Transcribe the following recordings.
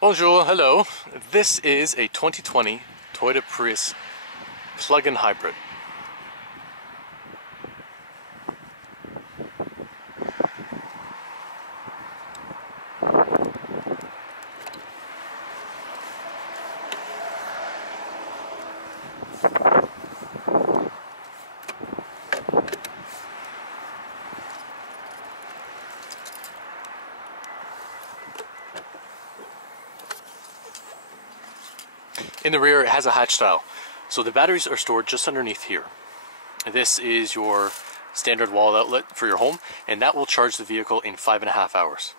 Bonjour, hello. This is a 2020 Toyota Prius plug-in hybrid. In the rear, it has a hatch style, so the batteries are stored just underneath here. This is your standard wall outlet for your home, and that will charge the vehicle in 5.5 hours.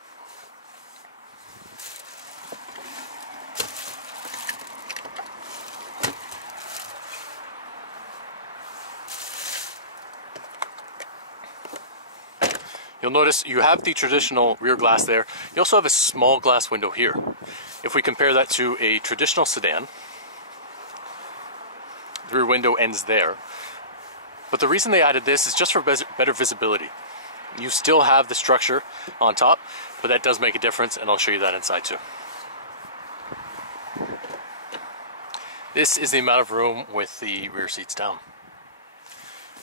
You'll notice you have the traditional rear glass there. You also have a small glass window here. If we compare that to a traditional sedan, the rear window ends there. But the reason they added this is just for better visibility. You still have the structure on top, but that does make a difference, and I'll show you that inside too. This is the amount of room with the rear seats down.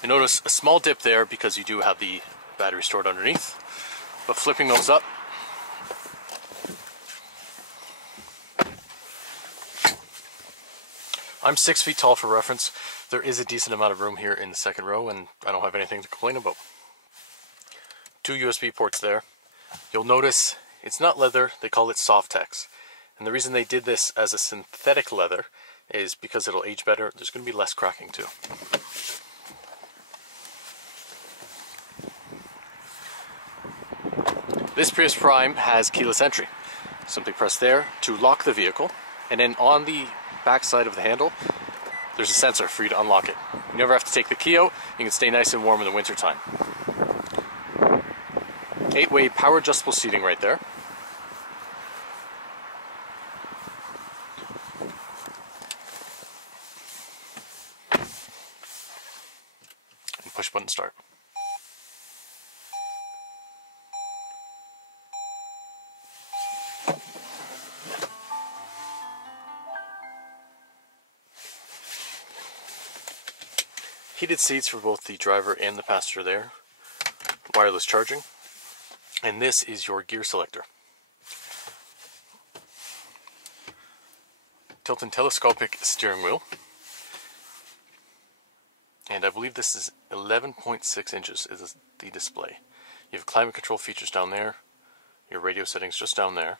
You notice a small dip there because you do have the battery stored underneath, but flipping those up, I'm 6 feet tall for reference. There is a decent amount of room here in the second row, and I don't have anything to complain about. 2 USB ports there. You'll notice it's not leather, they call it Softex. And the reason they did this as a synthetic leather is because it'll age better. There's going to be less cracking too. This Prius Prime has keyless entry. Simply press there to lock the vehicle, and then on the back side of the handle, there's a sensor for you to unlock it. You never have to take the key out. You can stay nice and warm in the winter time. 8-way power adjustable seating right there. And push button start. Heated seats for both the driver and the passenger there. Wireless charging. And this is your gear selector. Tilt and telescopic steering wheel. And I believe this is 11.6 inches is the display. You have climate control features down there. Your radio settings just down there.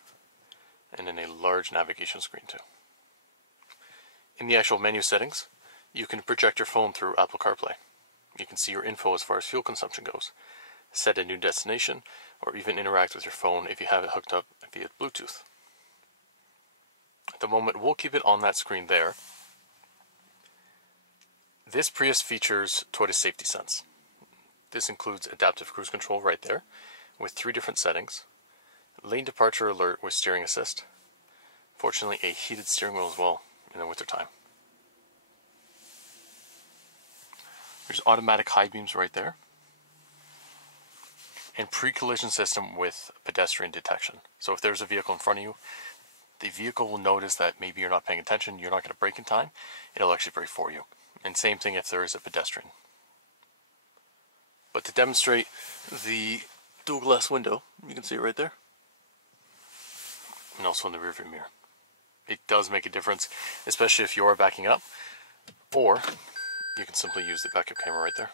And then a large navigation screen too. In the actual menu settings, you can project your phone through Apple CarPlay. You can see your info as far as fuel consumption goes, set a new destination, or even interact with your phone if you have it hooked up via Bluetooth. At the moment, we'll keep it on that screen there. This Prius features Tortoise Safety Sense. This includes adaptive cruise control right there, with 3 different settings, lane departure alert with steering assist, fortunately a heated steering wheel as well in the winter time. There's automatic high beams right there. And pre-collision system with pedestrian detection. So if there's a vehicle in front of you, the vehicle will notice that maybe you're not paying attention, you're not going to brake in time, it'll actually brake for you. And same thing if there is a pedestrian. But to demonstrate the dual glass window, you can see it right there. And also in the rearview mirror. It does make a difference, especially if you are backing up, or you can simply use the backup camera right there.